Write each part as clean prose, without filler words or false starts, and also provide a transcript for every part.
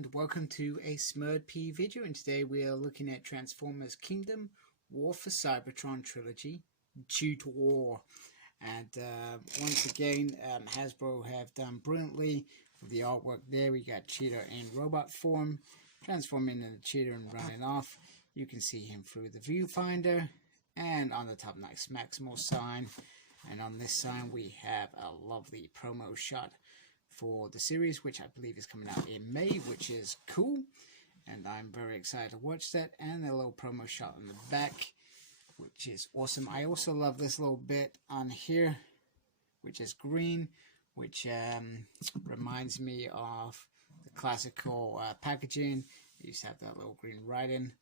and welcome to a SmurDP video, and today we are looking at Transformers Kingdom War for Cybertron Trilogy, Cheetor. And once again, Hasbro have done brilliantly with the artwork there. We got Cheetor in robot form, transforming into Cheetor and running off. You can see him through the viewfinder, and on the top nice Maximal sign. And on this sign we have a lovely promo shot for the series, which I believe is coming out in May, which is cool, and I'm very excited to watch that. And a little promo shot on the back, which is awesome. I also love this little bit on here, which is green, which reminds me of the classical packaging. You used to have that little green writing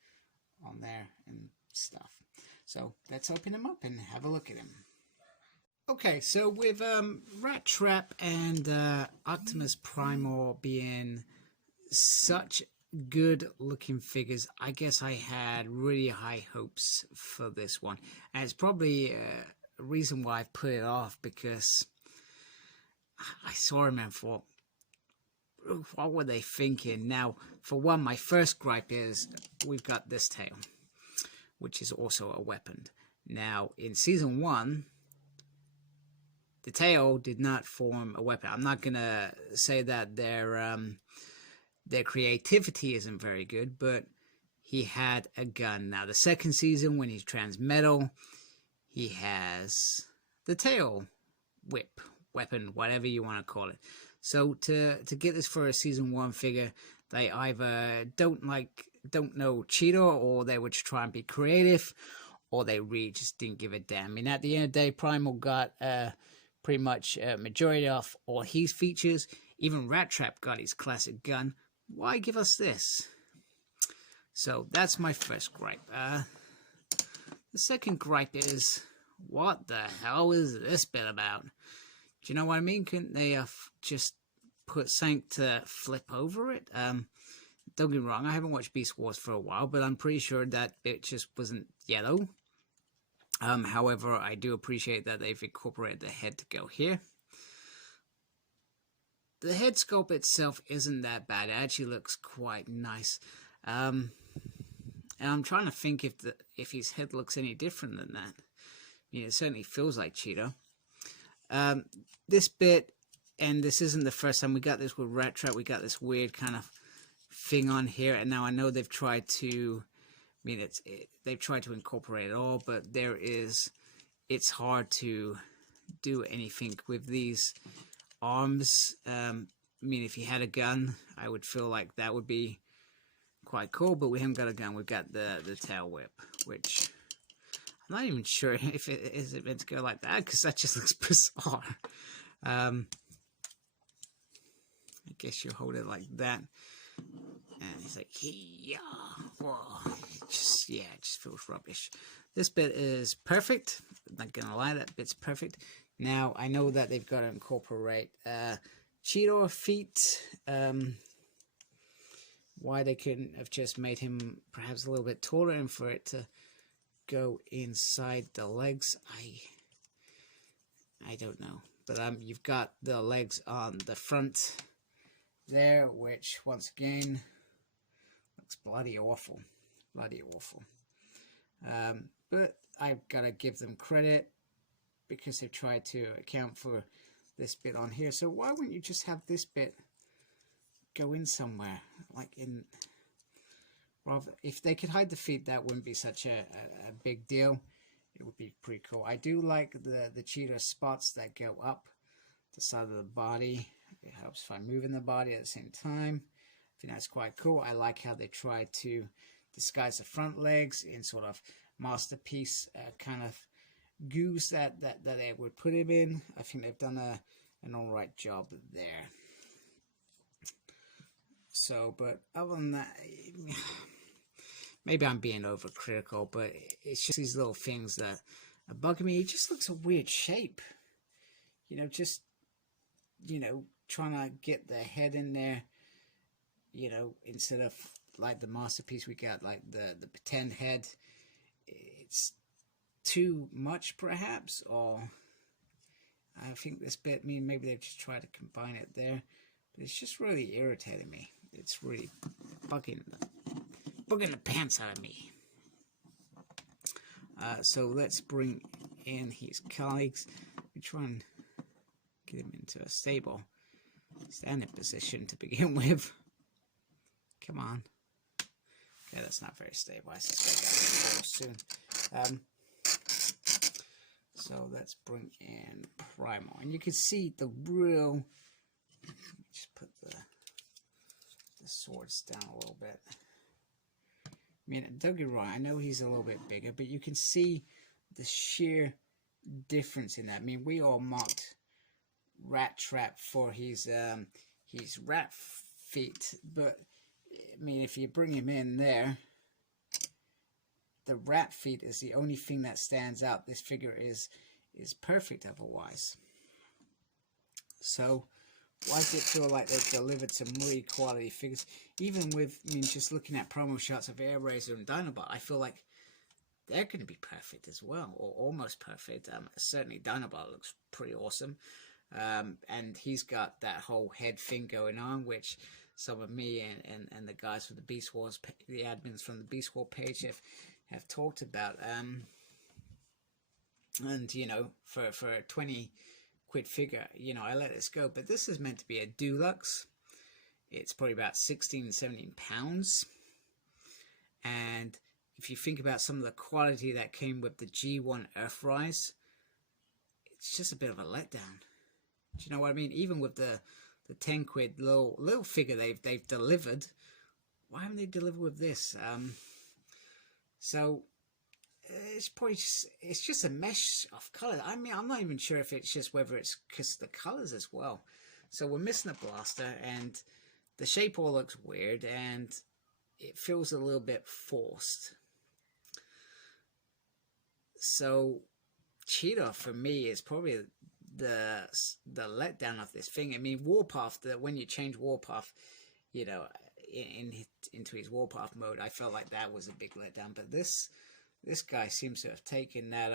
on there and stuff. So let's open him up and have a look at him. Okay, so with Rat Trap and Optimus Primal being such good looking figures, I guess I had really high hopes for this one. And it's probably a reason why I've put it off, because I saw him and thought, what were they thinking? Now, for one, my first gripe is we've got this tail, which is also a weapon. Now, in Season 1, the tail did not form a weapon. I'm not gonna say that their creativity isn't very good, but he had a gun. Now the second season, when he's Transmetal, he has the tail whip weapon, whatever you want to call it. So to get this for a Season 1 figure, they either don't know Cheetor, or they would try and be creative, or they really just didn't give a damn. I mean, at the end of the day, Primal got pretty much majority of all his features. Even Rat Trap got his classic gun. Why give us this? So that's my first gripe. The second gripe is, what the hell is this bit about? Do you know what I mean? Couldn't they have just put something to flip over it? Don't get me wrong, I haven't watched Beast Wars for a while, but I'm pretty sure that it just wasn't yellow. However, I do appreciate that they've incorporated the head to go here. The head sculpt itself isn't that bad. It actually looks quite nice. And I'm trying to think if his head looks any different than that. I mean, it certainly feels like Cheetor. This bit, and this isn't the first time we got this with Rat Trap. We got this weird kind of thing on here, and now I know they've tried to. I mean, they've tried to incorporate it all, but it's hard to do anything with these arms. I mean, if you had a gun, I would feel like that would be quite cool, but we haven't got a gun. We've got the tail whip, which I'm not even sure if it is meant to go like that, because that just looks bizarre. I guess you hold it like that. And he's like, yeah, whoa. It just feels rubbish. This bit is perfect. I'm not gonna lie, that bit's perfect. Now, I know that they've got to incorporate Cheetor feet. Why they couldn't have just made him perhaps a little bit taller and for it to go inside the legs, I don't know. But you've got the legs on the front there, which once again looks bloody awful. But I've got to give them credit, because they've tried to account for this bit on here. So why wouldn't you just have this bit go in somewhere, like in, rather, if they could hide the feet, that wouldn't be such a big deal. It would be pretty cool. I do like the Cheetor spots that go up the side of the body. It helps by moving the body at the same time. I think that's quite cool. I like how they try to disguise the front legs in sort of masterpiece kind of goose that they would put him in. I think they've done an alright job there. So, but other than that, maybe I'm being overcritical, but it's just these little things that are bugging me. It just looks a weird shape. You know, just, you know, trying to get the head in there, you know, instead of like the masterpiece we got, like the pretend head. It's too much perhaps, or I think this bit, maybe they've just tried to combine it there, but it's just really irritating me. it's really bugging the pants out of me. So let's bring in his colleagues. We try and get him into a stable standing position to begin with. Come on. Okay, that's not very stable. I suspect that will fall soon. So let's bring in Primal. And you can see the real... Just put the swords down a little bit. I mean, don't get me wrong, I know he's a little bit bigger, but you can see the sheer difference in that. I mean, we all mocked Rat Trap for his rat feet, but I mean, if you bring him in there, the rat feet is the only thing that stands out. This figure is perfect otherwise. So why does it feel like they've delivered some really quality figures? Even with, I mean, just looking at promo shots of Air Razor and Dinobot, I feel like they're going to be perfect as well, or almost perfect. Certainly Dinobot looks pretty awesome. And he's got that whole head thing going on, which some of me and the guys from the Beast Wars, the admins from the Beast War page have talked about. And, you know, for a 20 quid figure, you know, I let this go. But this is meant to be a deluxe. It's probably about 16, 17 pounds. And if you think about some of the quality that came with the G1 Earthrise, it's just a bit of a letdown. Do you know what I mean? Even with the 10 quid little figure they've delivered, why haven't they delivered with this? So it's probably just a mesh of color. I mean, I'm not even sure if it's just whether it's because of the colors as well. So we're missing a blaster, and the shape all looks weird, and it feels a little bit forced. So Cheetor for me is probably the letdown of this thing. I mean, Warpath, when you change Warpath, you know, into his Warpath mode, I felt like that was a big letdown. But this guy seems to have taken that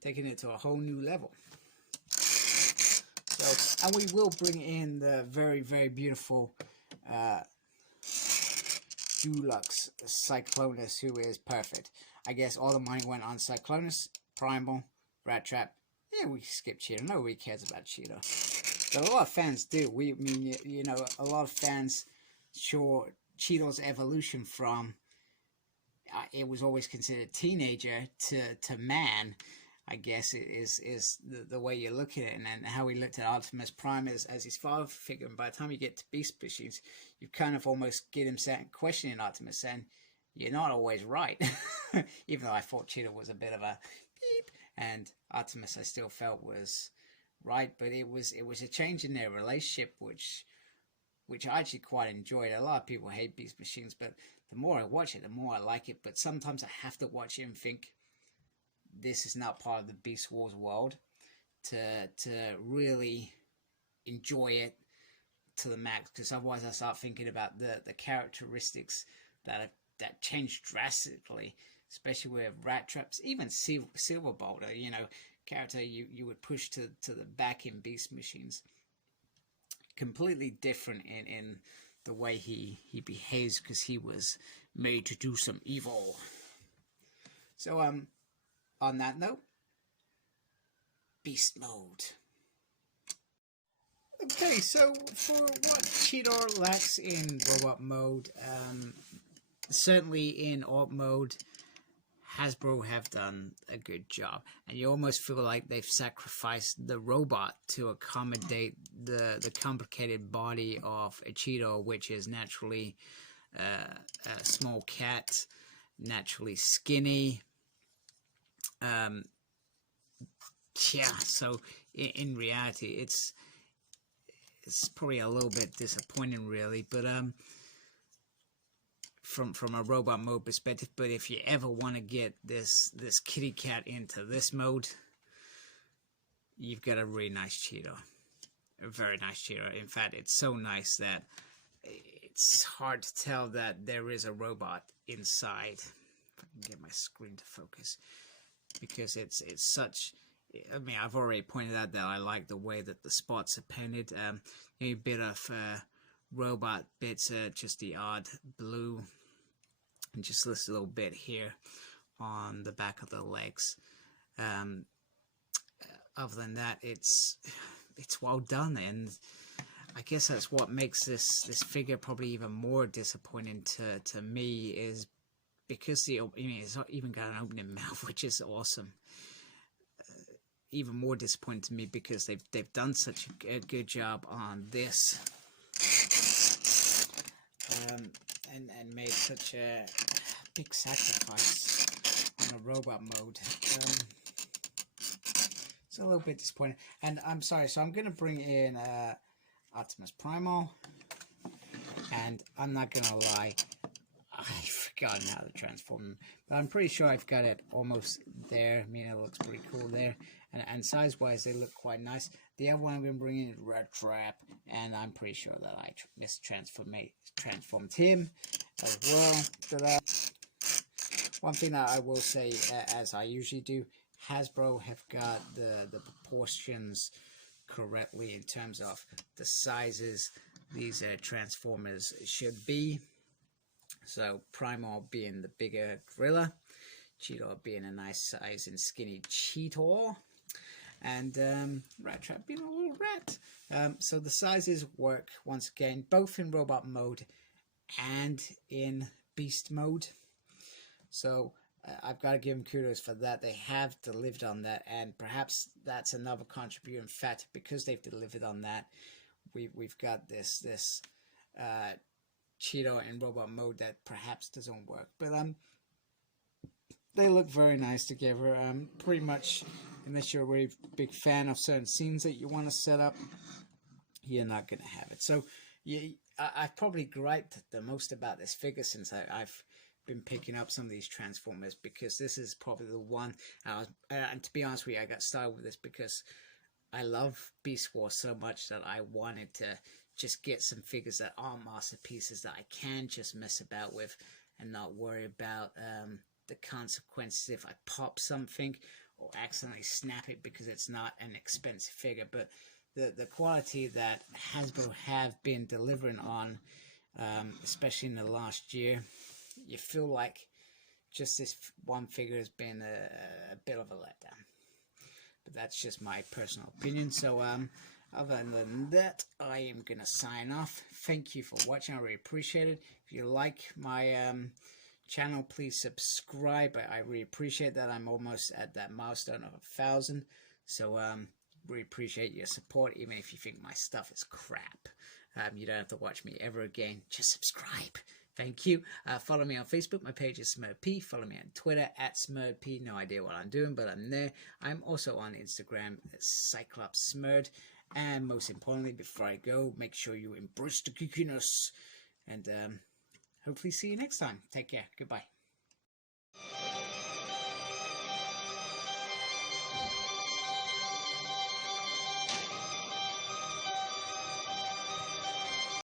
taken it to a whole new level. So, and we will bring in the very, very beautiful Deluxe Cyclonus, who is perfect. I guess all the money went on Cyclonus, Primal, Rat Trap. Yeah, we skip Cheetor. Nobody cares about Cheetor. But a lot of fans do. I mean, you know, a lot of fans saw Cheetor's evolution from it was always considered teenager to man. I guess it is the way you look at it, and then how he looked at Optimus Prime as his father figure. And by the time you get to Beast Machines, you kind of almost get him questioning Optimus, saying, "You're not always right." Even though I thought Cheetor was a bit of a beep, and Optimus I still felt was right, but it was a change in their relationship, which I actually quite enjoyed. A lot of people hate Beast Machines, but the more I watch it, the more I like it. But sometimes I have to watch it and think, this is not part of the Beast Wars world to really enjoy it to the max, because otherwise I start thinking about the characteristics that changed drastically, especially with Rat Traps, even Silver Boulder, you know, character you would push to the back in Beast Machines. Completely different in the way he behaves, because he was made to do some evil. So on that note, Beast Mode. Okay, so for what Cheetor lacks in Robot Mode, certainly in Alt Mode, Hasbro have done a good job. And you almost feel like they've sacrificed the robot to accommodate the complicated body of a Cheetor, which is naturally a small cat, naturally skinny. Yeah, so in reality, it's probably a little bit disappointing, really. But from a robot mode perspective, but if you ever want to get this kitty cat into this mode, you've got a really nice Cheetor, a very nice Cheetor. In fact, it's so nice that it's hard to tell that there is a robot inside. If I can get my screen to focus, because it's such. I mean, I've already pointed out that I like the way that the spots are painted. A bit of robot bits, just the odd blue, and just this little bit here on the back of the legs. Other than that, it's well done, and I guess that's what makes this figure probably even more disappointing to me, is because it's not even got an opening mouth, which is awesome. Even more disappointing to me because they've done such a good job on this, and made such a big sacrifice on a robot mode. It's a little bit disappointing, and I'm sorry. So I'm gonna bring in Optimus Primal, and I'm not gonna lie, I've forgotten how to transform them, but I'm pretty sure I've got it almost there. I mean, it looks pretty cool there, and size-wise, they look quite nice. The other one I'm going to bring in is Red Trap, and I'm pretty sure that I transformed him as well. But one thing that I will say, as I usually do, Hasbro have got the proportions correctly in terms of the sizes these Transformers should be. So Primal being the bigger gorilla, Cheetor being a nice size and skinny Cheetor, and Rat Trap being a little rat. So the sizes work once again, both in robot mode and in beast mode. So I've got to give them kudos for that. They have delivered on that, and perhaps that's another contributing factor, because they've delivered on that. We've got this Cheetor in robot mode that perhaps doesn't work, but they look very nice together. Pretty much, unless you're a really big fan of certain scenes that you want to set up, you're not going to have it. So I've probably griped the most about this figure since I've been picking up some of these Transformers, because this is probably the one. And to be honest with you, I got started with this because I love Beast Wars so much that I wanted to just get some figures that are masterpieces that I can just mess about with and not worry about the consequences if I pop something or accidentally snap it, because it's not an expensive figure. But the quality that Hasbro have been delivering on, especially in the last year, you feel like just this one figure has been a bit of a letdown. But that's just my personal opinion. So other than that, I am going to sign off. Thank you for watching. I really appreciate it. If you like my channel, please subscribe. I really appreciate that. I'm almost at that milestone of 1,000. So really appreciate your support, even if you think my stuff is crap. You don't have to watch me ever again. Just subscribe. Thank you. Follow me on Facebook. My page is SmurDP. Follow me on Twitter at SmurDP. No idea what I'm doing, but I'm there. I'm also on Instagram at Cyclops Smurd. And most importantly, before I go, make sure you embrace the geekiness. And hopefully see you next time. Take care. Goodbye.